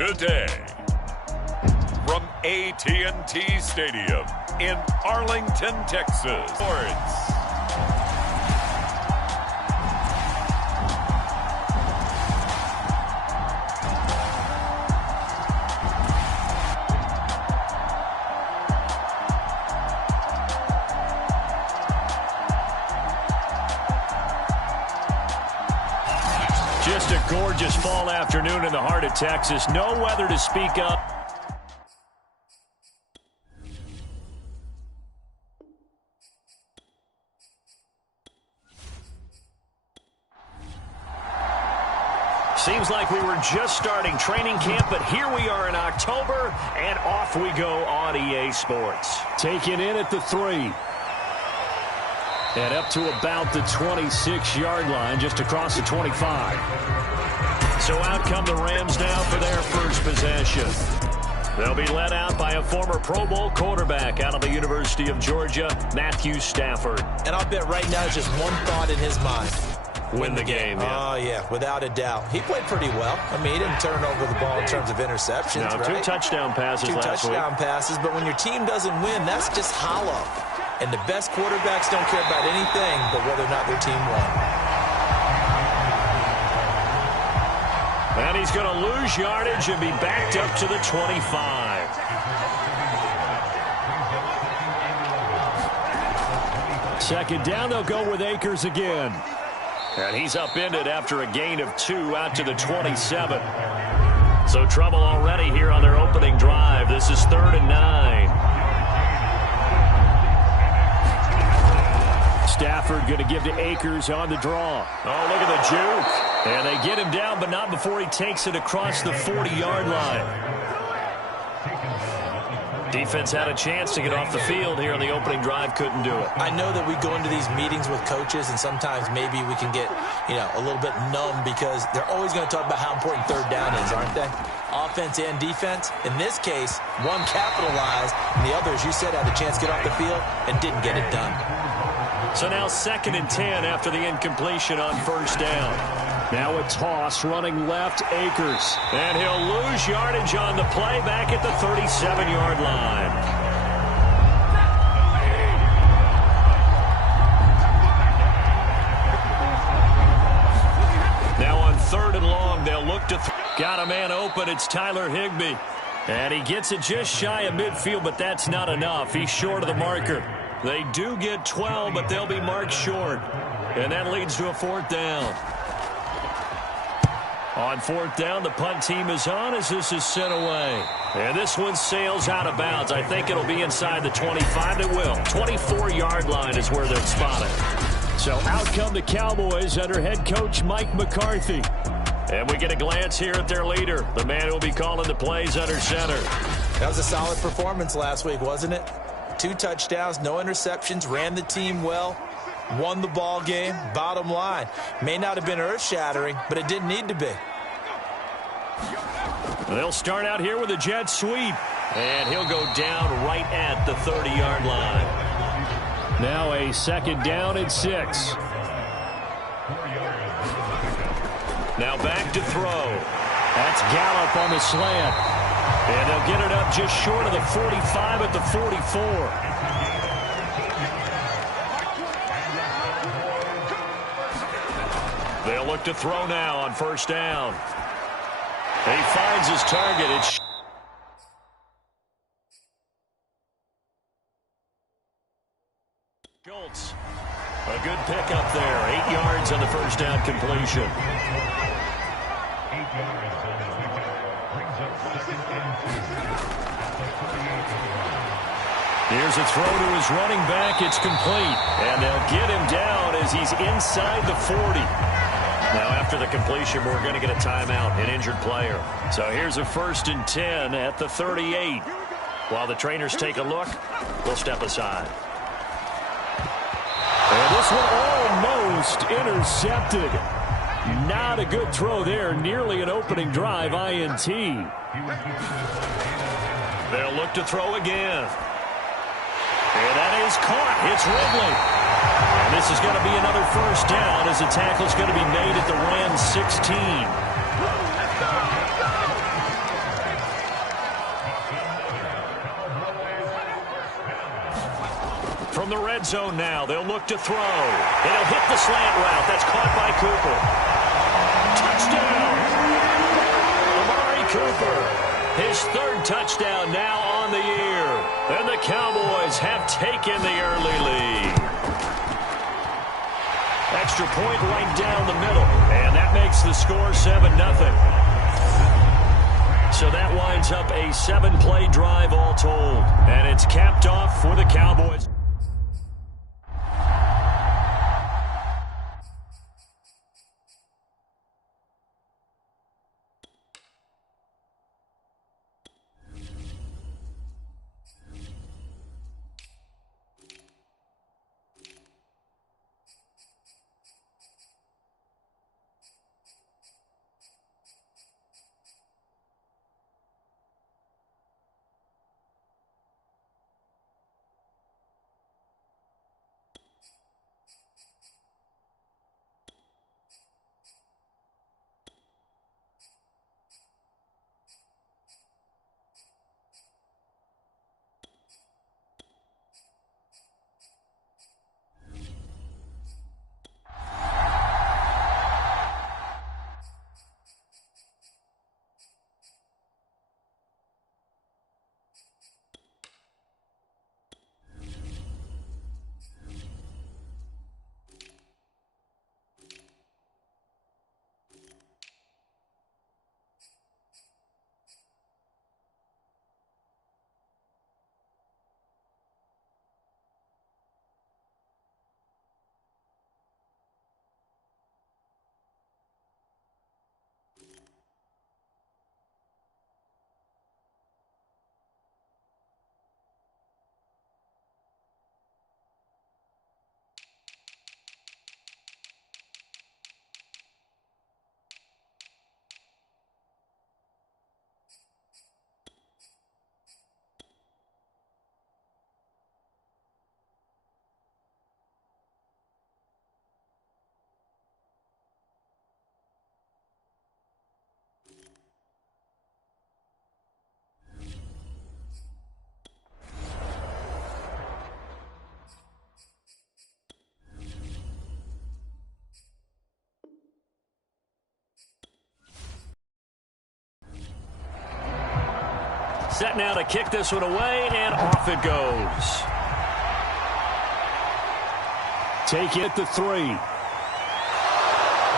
today. From AT&T Stadium in Arlington, Texas. Sports. Just a gorgeous fall afternoon in the heart of Texas. No weather to speak of. Seems like we were just starting training camp, but here we are in October, and off we go on EA Sports. Taken in at the 3. And up to about the 26-yard line, just across the 25. So out come the Rams now for their first possession. They'll be led out by a former Pro Bowl quarterback out of the University of Georgia, Matthew Stafford. And I'll bet right now just one thought in his mind. Win the game. Oh, yeah, without a doubt. He played pretty well. I mean, he didn't turn over the ball in terms of interceptions, right? 2 touchdown passes last week. 2 touchdown passes, but when your team doesn't win, that's just hollow. And the best quarterbacks don't care about anything but whether or not their team won. And he's going to lose yardage and be backed up to the 25. Second down, they'll go with Akers again. And he's upended after a gain of 2 out to the 27. So trouble already here on their opening drive. This is 3rd and 9. Stafford going to give to Akers on the draw. Oh, look at the juke. And they get him down, but not before he takes it across the 40-yard line. Defense had a chance to get off the field here on the opening drive, couldn't do it. I know that we go into these meetings with coaches, and sometimes maybe we can get, a little bit numb because they're always going to talk about how important 3rd down is, aren't they? Offense and defense. In this case, one capitalized, and the other, as you said, had a chance to get off the field and didn't get it done. So now 2nd and 10 after the incompletion on 1st down. Now a toss running left, Akers. And he'll lose yardage on the play back at the 37-yard line. Now on 3rd and long, they'll look to got a man open. It's Tyler Higbee. And he gets it just shy of midfield, but that's not enough. He's short of the marker. They do get 12, but they'll be marked short. And that leads to a 4th down. On 4th down, the punt team is on as this is sent away. And this one sails out of bounds. I think it'll be inside the 25. It will. 24-yard line is where they'll spot it. So out come the Cowboys under head coach Mike McCarthy. And we get a glance here at their leader, the man who will be calling the plays under center. That was a solid performance last week, wasn't it? 2 touchdowns, no interceptions, ran the team well, won the ball game. Bottom line, may not have been earth-shattering, but it didn't need to be. They'll start out here with a jet sweep, and he'll go down right at the 30-yard line. Now a 2nd down and 6. Now back to throw. That's Gallup on the slant. And they'll get it up just short of the 45 at the 44. They'll look to throw now on 1st down. He finds his target. It's Schultz. A good pickup there. 8 yards on the 1st down completion. Here's a throw to his running back. It's complete. And they'll get him down as he's inside the 40. Now, after the completion, we're going to get a timeout, an injured player. So here's a 1st and 10 at the 38. While the trainers take a look, we'll step aside. And this one almost intercepted. Not a good throw there. Nearly an opening drive INT. They'll look to throw again. And that is caught. It's Ridley. And this is going to be another 1st down as the tackle is going to be made at the Rams 16. From the red zone now, they'll look to throw. And he'll hit the slant route. That's caught by Cooper. Touchdown! Amari Cooper, his third touchdown now on the year. And the Cowboys have taken the early lead. Extra point right down the middle. And that makes the score 7-0. So that winds up a 7-play drive all told. And it's capped off for the Cowboys. Set now to kick this one away, and off it goes. Take it to 3.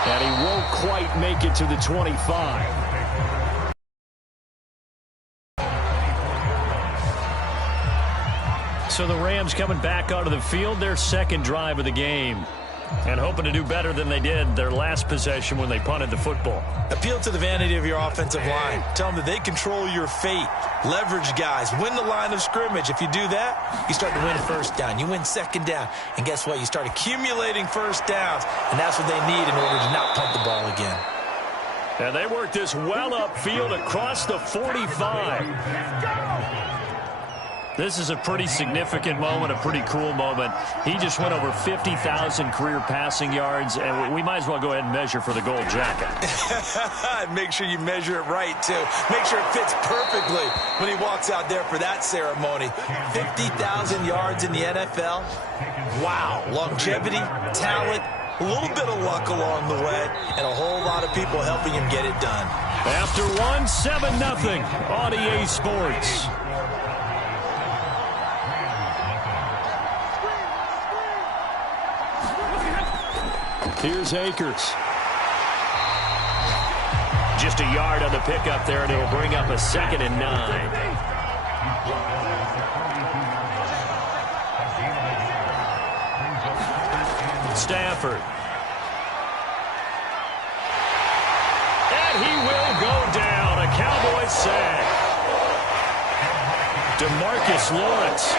And he won't quite make it to the 25. So the Rams coming back onto the field, their second drive of the game. And hoping to do better than they did their last possession when they punted the football. Appeal to the vanity of your offensive line. Tell them that they control your fate. Leverage guys. Win the line of scrimmage. If you do that, you start to win first down. You win second down. And guess what? You start accumulating first downs. And that's what they need in order to not punt the ball again. And they work this well upfield across the 45. This is a pretty significant moment, a pretty cool moment. He just went over 50,000 career passing yards, and we might as well go ahead and measure for the gold jacket. Make sure you measure it right, too. Make sure it fits perfectly when he walks out there for that ceremony. 50,000 yards in the NFL. Wow. Longevity, talent, a little bit of luck along the way, and a whole lot of people helping him get it done. After one, 7-0 on EA Sports. Here's Akers. Just a yard on the pickup there, and it'll bring up a 2nd and 9. Stafford. And he will go down. A Cowboys sack. DeMarcus Lawrence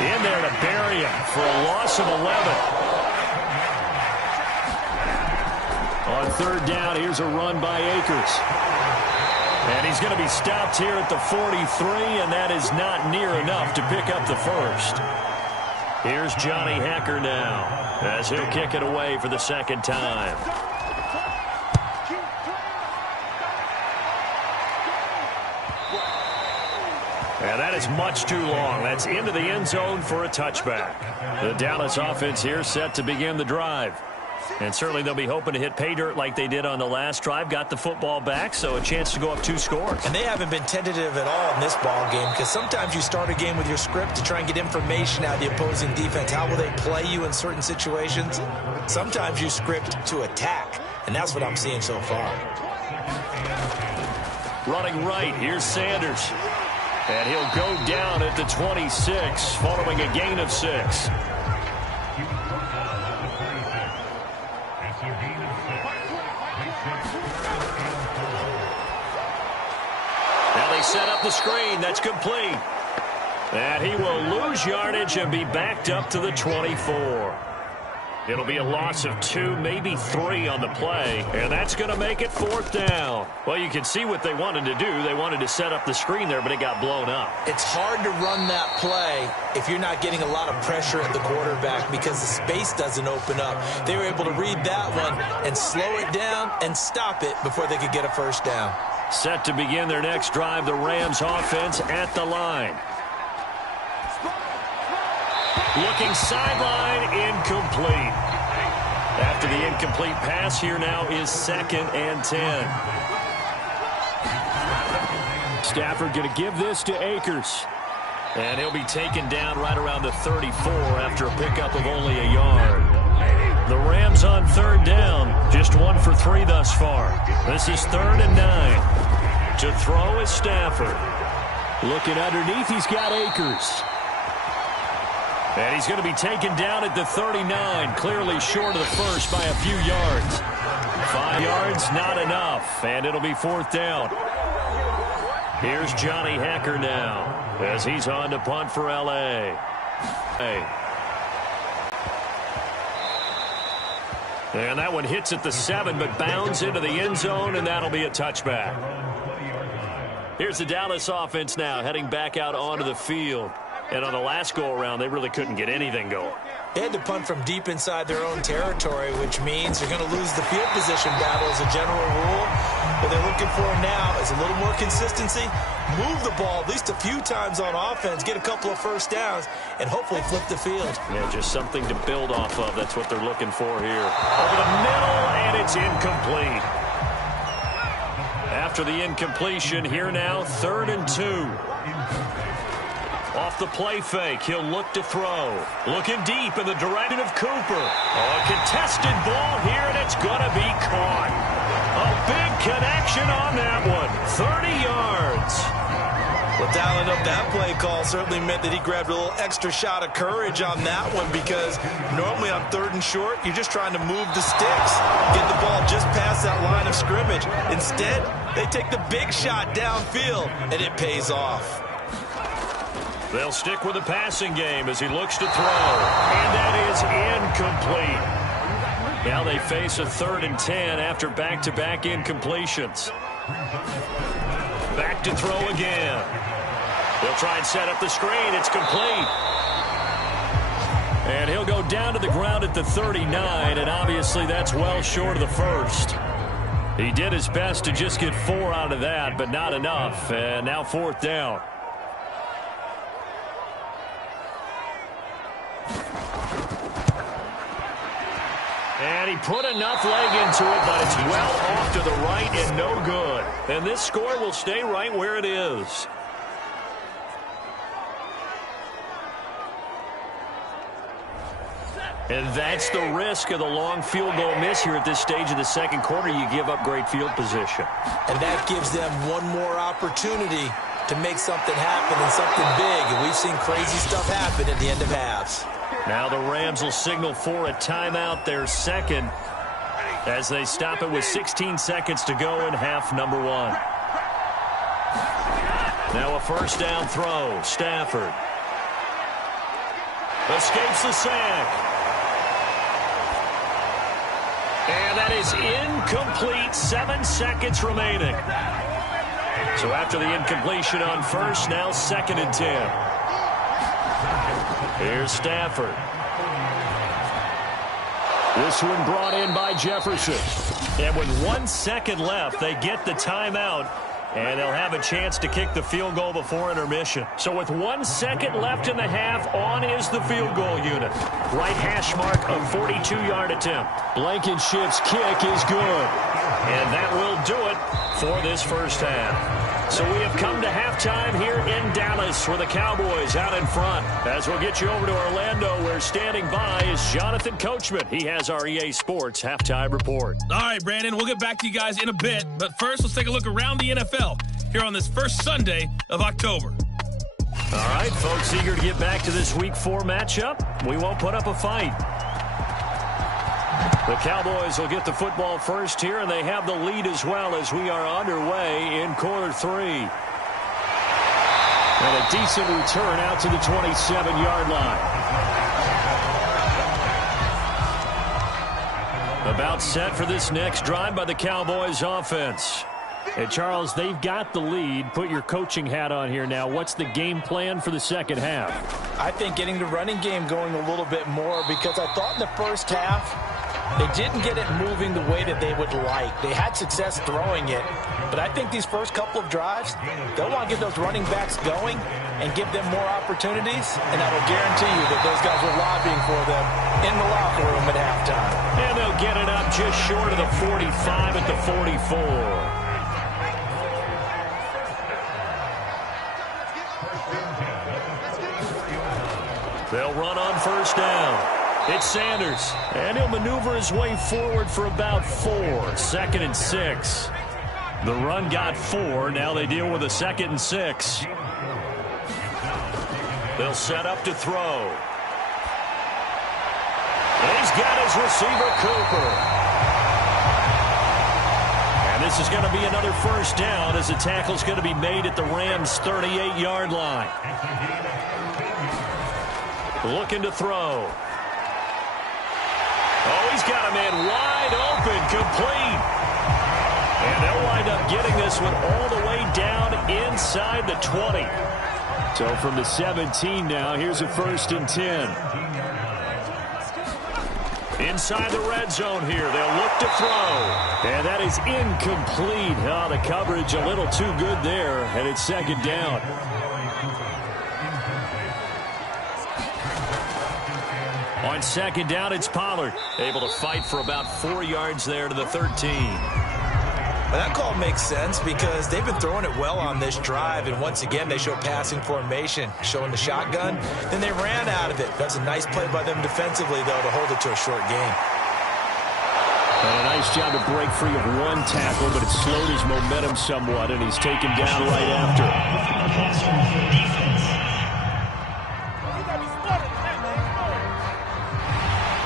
in there to bury him for a loss of 11. On 3rd down, here's a run by Akers. And he's going to be stopped here at the 43, and that is not near enough to pick up the first. Here's Johnny Hecker now, as he'll kick it away for the 2nd time. And that That is much too long. That's into the end zone for a touchback. The Dallas offense here set to begin the drive. And certainly they'll be hoping to hit pay dirt like they did on the last drive. Got the football back, so a chance to go up 2 scores. And they haven't been tentative at all in this ball game, because sometimes you start a game with your script to try and get information out of the opposing defense. How will they play you in certain situations? Sometimes you script to attack, and that's what I'm seeing so far. Running right, here's Sanders. And he'll go down at the 26 following a gain of 6. Now they set up the screen. That's complete. And he will lose yardage and be backed up to the 24. It'll be a loss of 2, maybe 3 on the play, and that's going to make it 4th down. Well, you can see what they wanted to do. They wanted to set up the screen there, but it got blown up. It's hard to run that play if you're not getting a lot of pressure at the quarterback because the space doesn't open up. They were able to read that one and slow it down and stop it before they could get a 1st down. Set to begin their next drive, the Rams offense at the line. Looking sideline, incomplete. After the incomplete pass, here now is 2nd and 10. Stafford going to give this to Akers. And he'll be taken down right around the 34 after a pickup of only a yard. The Rams on 3rd down, just 1 for 3 thus far. This is 3rd and 9. To throw is Stafford. Looking underneath, he's got Akers. And he's going to be taken down at the 39, clearly short of the 1st by a few yards. 5 yards, not enough, and it'll be 4th down. Here's Johnny Hacker now as he's on to punt for L.A. And that one hits at the 7, but bounds into the end zone, and that'll be a touchback. Here's the Dallas offense now heading back out onto the field. And on the last go-around, they really couldn't get anything going. They had to punt from deep inside their own territory, which means they're going to lose the field position battle as a general rule. What they're looking for now is a little more consistency, move the ball at least a few times on offense, get a couple of 1st downs, and hopefully flip the field. Yeah, just something to build off of. That's what they're looking for here. Over the middle, and it's incomplete. After the incompletion, here now, 3rd and 2. Off the play fake, he'll look to throw. Looking deep in the direction of Cooper. Oh, a contested ball here, and it's going to be caught. A big connection on that one. 30 yards. Well, dialing up that play call certainly meant that he grabbed a little extra shot of courage on that one, because normally on 3rd and short, you're just trying to move the sticks, get the ball just past that line of scrimmage. Instead, they take the big shot downfield, and it pays off. They'll stick with the passing game as he looks to throw. And that is incomplete. Now they face a 3rd and 10 after back-to-back incompletions. Back to throw again. They'll try and set up the screen. It's complete. And he'll go down to the ground at the 39, and obviously that's well short of the 1st. He did his best to just get 4 out of that, but not enough. And now 4th down. And he put enough leg into it, but it's well off to the right and no good. And this score will stay right where it is. And that's the risk of the long field goal miss here at this stage of the 2nd quarter. You give up great field position. And that gives them one more opportunity to make something happen and something big. And we've seen crazy stuff happen at the end of halves. Now the Rams will signal for a timeout, their 2nd, as they stop it with 16 seconds to go in half number 1. Now a 1st down throw. Stafford escapes the sack. And that is incomplete. 7 seconds remaining. So after the incompletion on 1st, now 2nd and 10. Here's Stafford. This one brought in by Jefferson. And with 1 second left, they get the timeout And they'll have a chance to kick the field goal before intermission. So with 1 second left in the half, on is the field goal unit. Right hash mark of 42-yard attempt. Blankenship's kick is good. And that will do it for this first half. So we have come to halftime here in Dallas where the Cowboys out in front. As we'll get you over to Orlando where standing by is Jonathan Coachman. He has our EA Sports halftime report. All right, Brandon, we'll get back to you guys in a bit. But first, let's take a look around the NFL here on this first Sunday of October. All right, folks, eager to get back to this Week 4 matchup. We won't put up a fight. The Cowboys will get the football first here, and they have the lead as well as we are underway in quarter 3. And a decent return out to the 27-yard line. About set for this next drive by the Cowboys offense. And, Charles, they've got the lead. Put your coaching hat on here now. What's the game plan for the second half? I think getting the running game going a little bit more because I thought in the first half they didn't get it moving the way that they would like. They had success throwing it, but I think these first couple of drives, they'll want to get those running backs going and give them more opportunities, and I will guarantee you that those guys were lobbying for them in the locker room at halftime. And they'll get it up just short of the 45 at the 44. They'll run on first down. It's Sanders, and he'll maneuver his way forward for about 4. 2nd and 6. The run got 4. Now they deal with a 2nd and 6. They'll set up to throw. And he's got his receiver, Cooper. And this is going to be another first down as the tackle's going to be made at the Rams' 38-yard line. Looking to throw. Oh, he's got a man wide open, complete. And they'll wind up getting this one all the way down inside the 20. So from the 17 now, here's a 1st and 10. Inside the red zone here, they'll look to throw. And that is incomplete. Oh, the coverage a little too good there, and it's 2nd down. On 2nd down, it's Pollard. Able to fight for about 4 yards there to the 13. Well, that call makes sense because they've been throwing it well on this drive, and once again they show passing formation, showing the shotgun. Then they ran out of it. That's a nice play by them defensively, though, to hold it to a short game. And a nice job to break free of one tackle, but it slowed his momentum somewhat, and he's taken down right after.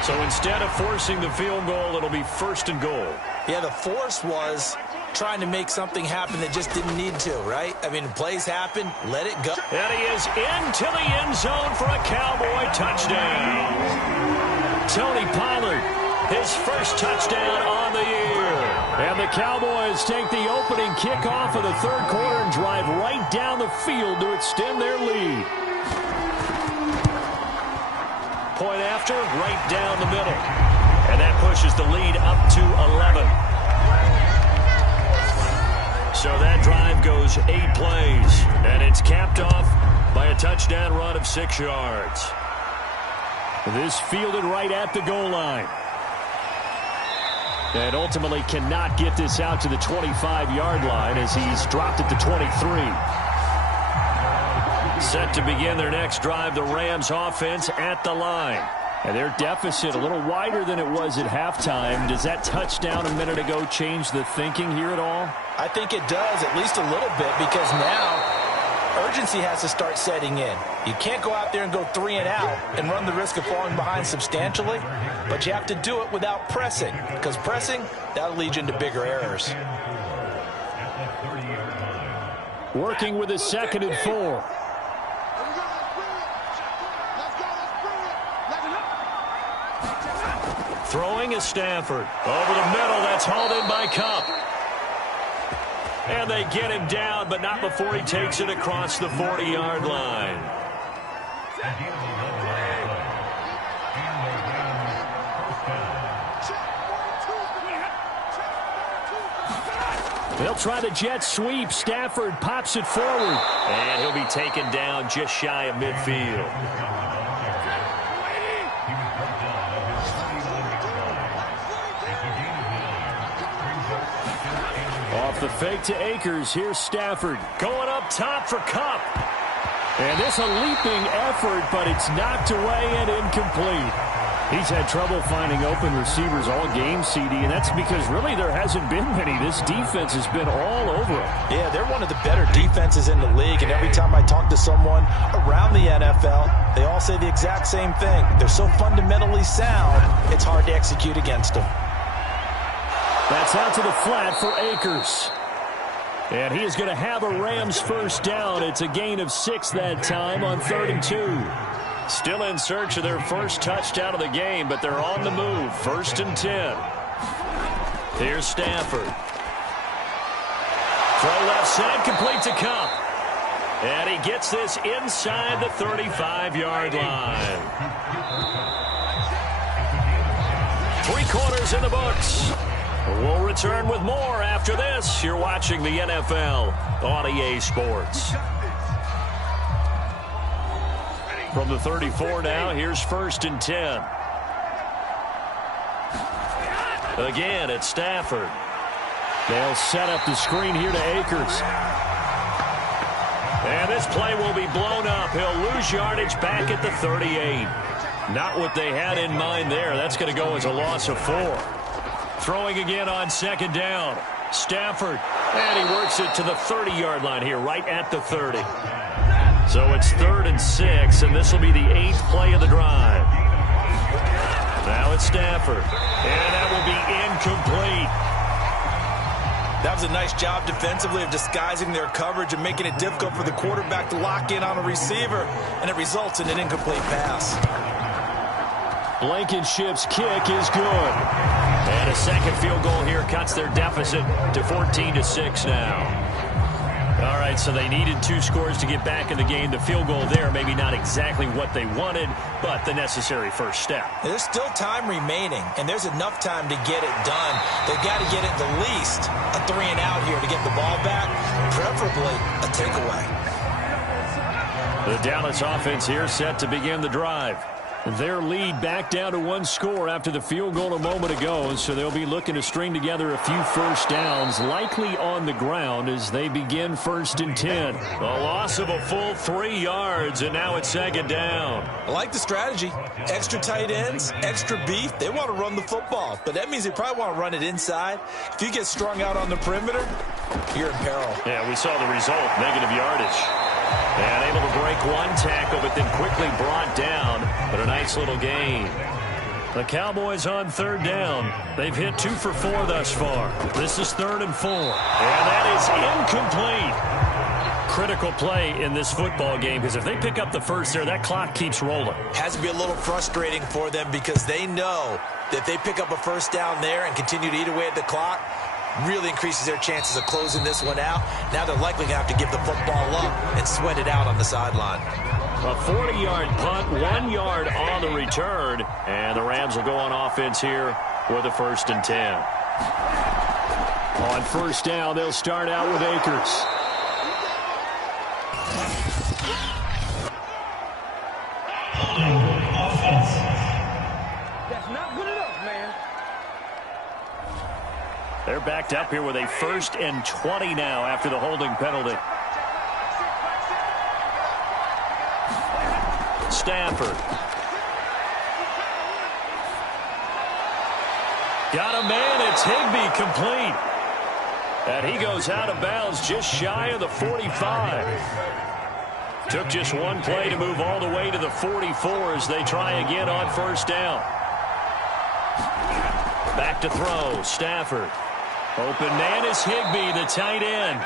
So instead of forcing the field goal, it'll be 1st and goal. Yeah, the force was trying to make something happen that just didn't need to, right? I mean, plays happen, let it go. And he is into the end zone for a Cowboy touchdown. Tony Pollard, his first touchdown on the year. And the Cowboys take the opening kickoff of the 3rd quarter and drive right down the field to extend their lead. Point after, right down the middle. And that pushes the lead up to 11. So that drive goes 8 plays. And it's capped off by a touchdown run of 6 yards. This fielded right at the goal line. And ultimately cannot get this out to the 25-yard line as he's dropped at the 23. Set to begin their next drive, the Rams offense at the line. And their deficit a little wider than it was at halftime. Does that touchdown a minute ago change the thinking here at all? I think it does, at least a little bit, because now urgency has to start setting in. You can't go out there and go 3 and out and run the risk of falling behind substantially, but you have to do it without pressing, because pressing, that'll lead you into bigger errors. Working with a 2nd and 4. Throwing is Stafford. Over the middle, that's hauled in by Kupp. And they get him down, but not before he takes it across the 40-yard line. They'll try the jet sweep. Stafford pops it forward. And he'll be taken down just shy of midfield. Off the fake to Akers. Here's Stafford. Going up top for Kupp. And this a leaping effort, but it's knocked away and incomplete. He's had trouble finding open receivers all game, CD, and that's because really there hasn't been many. This defense has been all over him. Yeah, they're one of the better defenses in the league, and every time I talk to someone around the NFL, they all say the exact same thing. They're so fundamentally sound, it's hard to execute against them. That's out to the flat for Akers. And he is going to have a Rams first down. It's a gain of 6 that time on 3rd and 2. Still in search of their first touchdown of the game, but they're on the move. 1st and 10. Here's Stafford. Throw left side, complete to Kupp. And he gets this inside the 35-yard line. 3 quarters in the books. We'll return with more after this. You're watching the NFL on EA Sports. From the 34 now, here's 1st and 10. Again, it's Stafford. They'll set up the screen here to Akers. And this play will be blown up. He'll lose yardage back at the 38. Not what they had in mind there. That's going to go as a loss of 4. Throwing again on 2nd down. Stafford. And he works it to the 30-yard line here, right at the 30. So it's 3rd and 6, and this will be the 8th play of the drive. Now it's Stafford. And that will be incomplete. That was a nice job defensively of disguising their coverage and making it difficult for the quarterback to lock in on a receiver, and it results in an incomplete pass. Blankenship's kick is good. And a second field goal here cuts their deficit to 14-6 now. All right, so they needed 2 scores to get back in the game. The field goal there, maybe not exactly what they wanted, but the necessary first step. There's still time remaining, and there's enough time to get it done. They've got to get at the least a 3-and-out here to get the ball back, preferably a takeaway. The Dallas offense here set to begin the drive. Their lead back down to 1 score after the field goal a moment ago, so they'll be looking to string together a few first downs, likely on the ground as they begin 1st and 10. A loss of a full 3 yards, and now it's 2nd down. I like the strategy. Extra tight ends, extra beef. They want to run the football, but that means they probably want to run it inside. If you get strung out on the perimeter, you're in peril. Yeah, we saw the result, negative yardage. And able to break 1 tackle, but then quickly brought down. But a nice little gain. The Cowboys on 3rd down. They've hit 2 for 4 thus far. This is 3rd and 4. And that is incomplete. Critical play in this football game, because if they pick up the first there, that clock keeps rolling. Has to be a little frustrating for them because they know that if they pick up a first down there and continue to eat away at the clock, really increases their chances of closing this one out. Now they're likely going to have to give the football up and sweat it out on the sideline. A 40-yard punt, 1 yard on the return, and the Rams will go on offense here with a 1st and 10. On 1st down, they'll start out with Akers. That's not good enough, man. They're backed up here with a 1st and 20 now after the holding penalty. Stafford. Got a man. It's Higbee, complete. And he goes out of bounds just shy of the 45. Took just 1 play to move all the way to the 44 as they try again on 1st down. Back to throw. Stafford. Open man is Higbee, the tight end.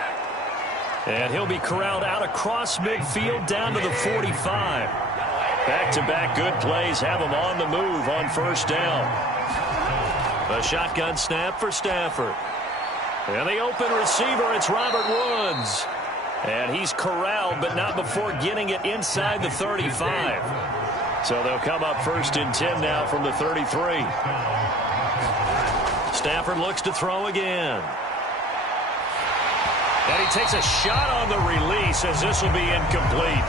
And he'll be corralled out across midfield down to the 45. Back-to-back good plays have him on the move on 1st down. A shotgun snap for Stafford. And the open receiver, it's Robert Woods. And he's corralled, but not before getting it inside the 35. So they'll come up 1st and 10 now from the 33. Stafford looks to throw again. And he takes a shot on the release as this will be incomplete.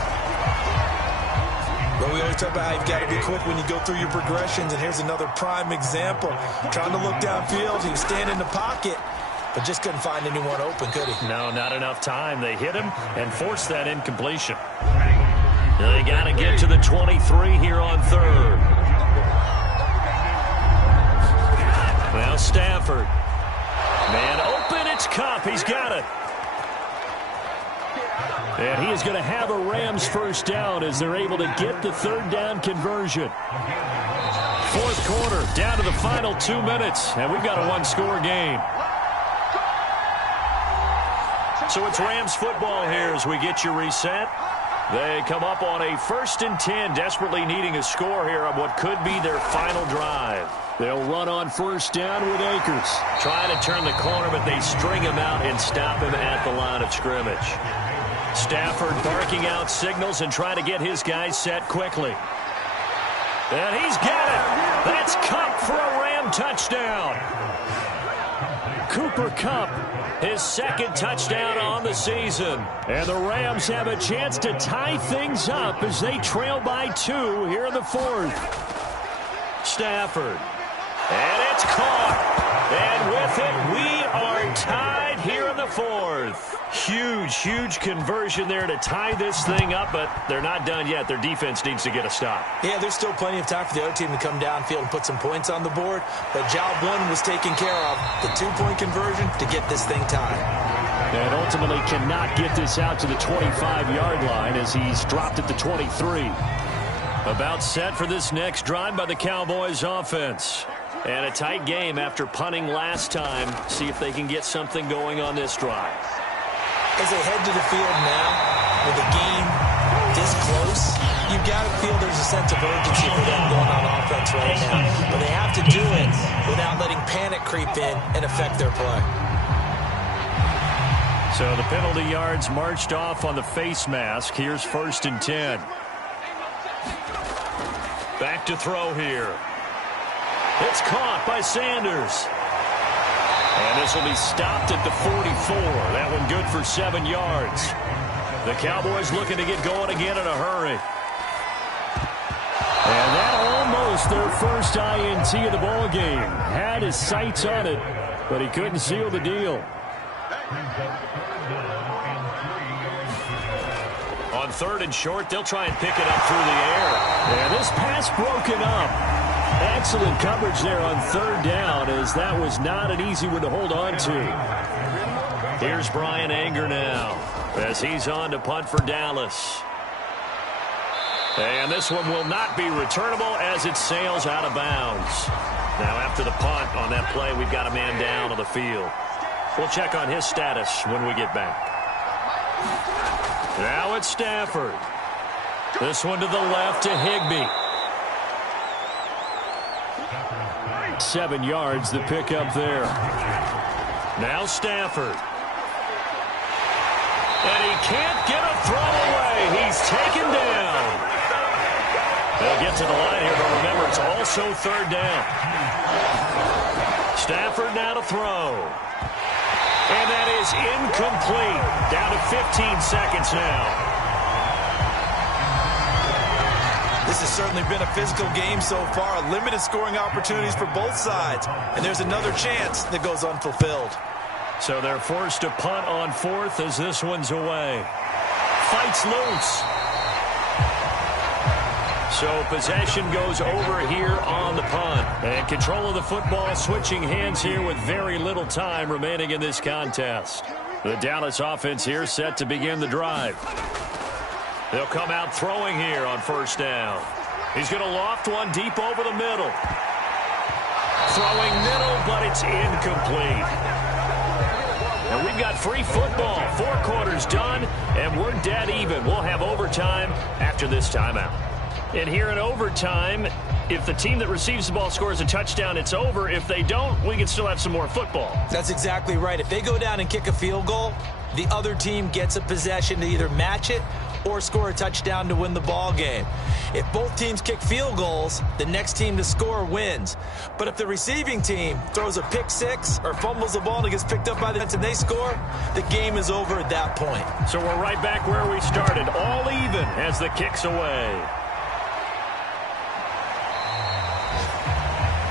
Well, we always talk about how you've got to be quick when you go through your progressions, and here's another prime example. Trying to look downfield, he was standing in the pocket, but just couldn't find anyone open, could he? No, not enough time. They hit him and forced that incompletion. They got to get to the 23 here on third. Now Stafford. Man open, it's Cup. He's got it. And he is going to have a Rams first down as they're able to get the third down conversion. Fourth quarter, down to the final 2 minutes, and we've got a one-score game. So it's Rams football here as we get you reset. They come up on a 1st and 10, desperately needing a score here on what could be their final drive. They'll run on first down with Akers. Trying to turn the corner, but they string him out and stop him at the line of scrimmage. Stafford barking out signals and trying to get his guys set quickly. And he's got it. That's Kupp for a Ram touchdown. Cooper Kupp, his second touchdown on the season. And the Rams have a chance to tie things up as they trail by 2 here in the fourth. Stafford. And it's caught. And with it, we are tied here in the fourth. Huge conversion there to tie this thing up, but they're not done yet. Their defense needs to get a stop. Yeah, there's still plenty of time for the other team to come downfield and put some points on the board, but job one was taken care of. The 2-point conversion to get this thing tied. And ultimately cannot get this out to the 25-yard line as he's dropped at the 23. About set for this next drive by the Cowboys offense. And a tight game after punting last time. See if they can get something going on this drive. As they head to the field now, with the game this close, you've got to feel there's a sense of urgency for them going on offense right now. But they have to do it without letting panic creep in and affect their play. So the penalty yards marched off on the face mask. Here's 1st and 10. Back to throw here. It's caught by Sanders. And this will be stopped at the 44. That one good for 7 yards. The Cowboys looking to get going again in a hurry. And that almost their first INT of the ball game. Had his sights on it, but he couldn't seal the deal. On 3rd and short, they'll try and pick it up through the air. And this pass broken up. Excellent coverage there on 3rd down, as that was not an easy one to hold on to. Here's Brian Anger now as he's on to punt for Dallas. And this one will not be returnable as it sails out of bounds. Now after the punt on that play, we've got a man down on the field. We'll check on his status when we get back. Now it's Stafford. This one to the left to Higbee. 7 yards, the pickup there. Now Stafford. And he can't get a throw away. He's taken down. They'll get to the line here, but remember, it's also 3rd down. Stafford now to throw. And that is incomplete. Down to 15 seconds now. This has certainly been a physical game so far. Limited scoring opportunities for both sides. And there's another chance that goes unfulfilled. So they're forced to punt on 4th as this one's away. Fights loose. So possession goes over here on the punt. And control of the football switching hands here with very little time remaining in this contest. The Dallas offense here set to begin the drive. They'll come out throwing here on 1st down. He's going to loft one deep over the middle. Throwing middle, but it's incomplete. And we've got free football. 4 quarters done, and we're dead even. We'll have overtime after this timeout. And here in overtime, if the team that receives the ball scores a touchdown, it's over. If they don't, we can still have some more football. That's exactly right. If they go down and kick a field goal, the other team gets a possession to either match it or score a touchdown to win the ball game. If both teams kick field goals, the next team to score wins. But if the receiving team throws a pick six or fumbles the ball and it gets picked up by the defense and they score, the game is over at that point. So we're right back where we started, all even as the kick's away.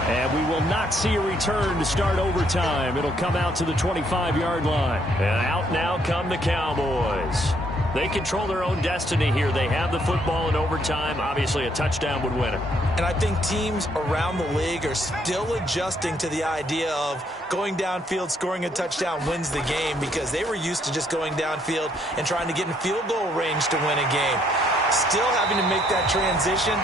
And we will not see a return to start overtime. It'll come out to the 25-yard line. And out now come the Cowboys. They control their own destiny here. They have the football in overtime. Obviously, a touchdown would win it. And I think teams around the league are still adjusting to the idea of going downfield, scoring a touchdown wins the game, because they were used to just going downfield and trying to get in field goal range to win a game. Still having to make that transition.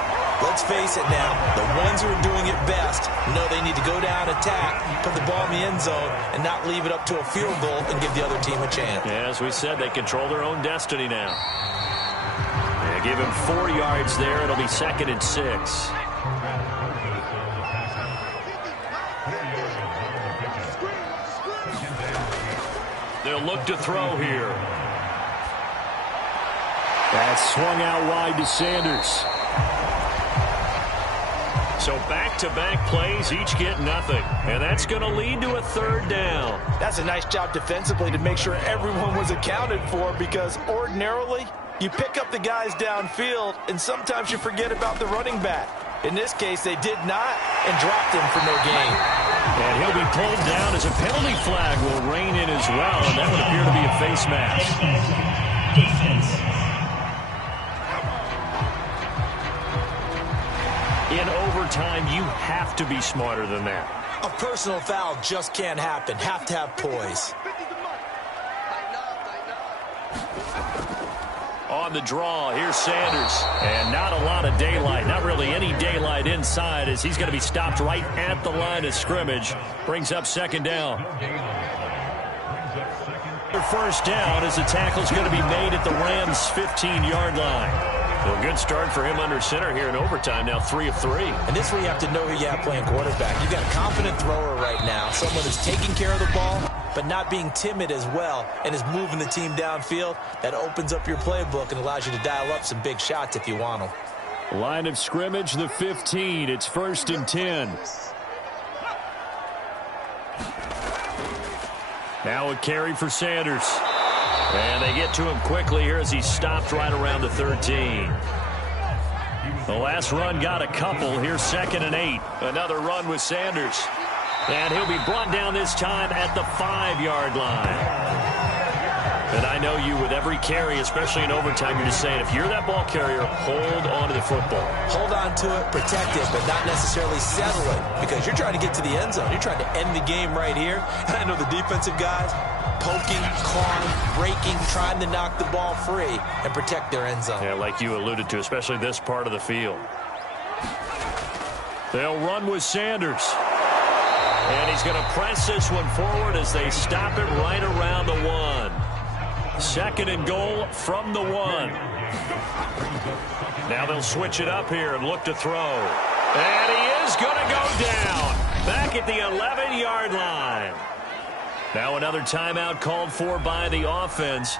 Let's face it now, the ones who are doing it best know they need to go down, attack, put the ball in the end zone, and not leave it up to a field goal and give the other team a chance. Yeah, as we said, they control their own destiny now. They give him 4 yards there. It'll be 2nd and 6. They'll look to throw here. That's swung out wide to Sanders. So back-to-back plays, each get nothing. And that's going to lead to a 3rd down. That's a nice job defensively to make sure everyone was accounted for, because ordinarily you pick up the guys downfield and sometimes you forget about the running back. In this case, they did not and dropped him for no gain. And he'll be pulled down as a penalty flag will rein in as well, and that would appear to be a face mask. Defense. In overtime, you have to be smarter than that. A personal foul just can't happen. Have to have poise. On the draw, here's Sanders. And not a lot of daylight, not really any daylight inside, as he's going to be stopped right at the line of scrimmage. Brings up 2nd down. Their 1st down as the tackle's going to be made at the Rams' 15-yard line. Well, good start for him under center here in overtime, now 3 of 3. And this is where you have to know who you have playing quarterback. You've got a confident thrower right now, someone who's taking care of the ball, but not being timid as well, and is moving the team downfield. That opens up your playbook and allows you to dial up some big shots if you want them. Line of scrimmage, the 15. It's 1st and 10. Now a carry for Sanders. And they get to him quickly here as he's stopped right around the 13. The last run got a couple. Here's 2nd and 8. Another run with Sanders. And he'll be brought down this time at the 5-yard line. And I know you, with every carry, especially in overtime, you're just saying, if you're that ball carrier, hold on to the football. Hold on to it, protect it, but not necessarily settle it, because you're trying to get to the end zone. You're trying to end the game right here. And I know the defensive guys poking, clawing, breaking, trying to knock the ball free and protect their end zone. Yeah, like you alluded to, especially this part of the field. They'll run with Sanders. And he's going to press this one forward as they stop it right around the 1. 2nd and goal from the 1. Now they'll switch it up here and look to throw. And he is going to go down back at the 11-yard line. Now another timeout called for by the offense.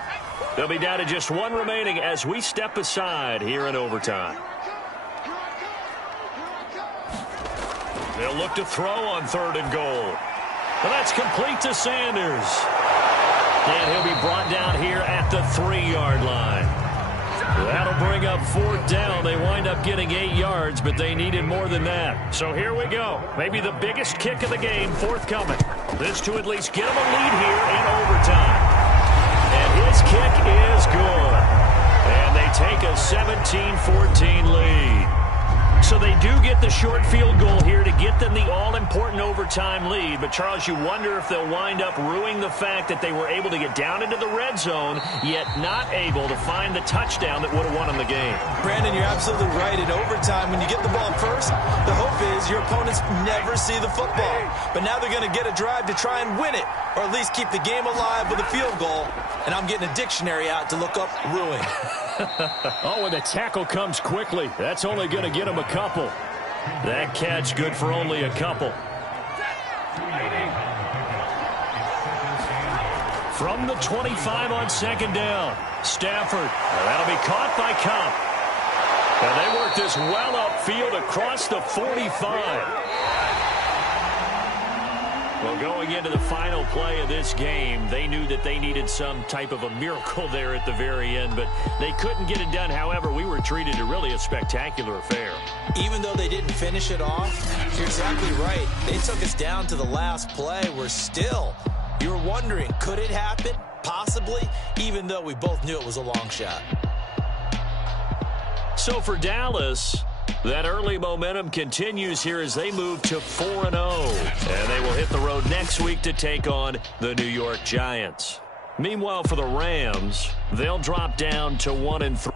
They'll be down to just 1 remaining as we step aside here in overtime. They'll look to throw on 3rd and goal. Well, that's complete to Sanders. And he'll be brought down here at the 3-yard line. That'll bring up 4th down. They wind up getting 8 yards, but they needed more than that. So here we go. Maybe the biggest kick of the game forthcoming. This to at least get them a lead here in overtime. And his kick is good. And they take a 17-14 lead. So they do get the short field goal here to get them the all-important overtime lead. But, Charles, you wonder if they'll wind up ruining the fact that they were able to get down into the red zone, yet not able to find the touchdown that would have won them the game. Brandon, you're absolutely right. In overtime, when you get the ball first, the hope is your opponents never see the football. But now they're going to get a drive to try and win it, or at least keep the game alive with a field goal. And I'm getting a dictionary out to look up ruin. Oh, and the tackle comes quickly. That's only going to get him a couple. That catch good for only a couple. From the 25 on second down. Stafford. That'll be caught by Cup. And they work this well upfield across the 45. Well, going into the final play of this game, they knew that they needed some type of a miracle there at the very end, but they couldn't get it done. However, we were treated to really a spectacular affair. Even though they didn't finish it off, you're exactly right. They took us down to the last play. You were wondering, could it happen? Possibly, even though we both knew it was a long shot. So for Dallas, that early momentum continues here as they move to 4-0. And they will hit the road next week to take on the New York Giants. Meanwhile, for the Rams, they'll drop down to 1-3.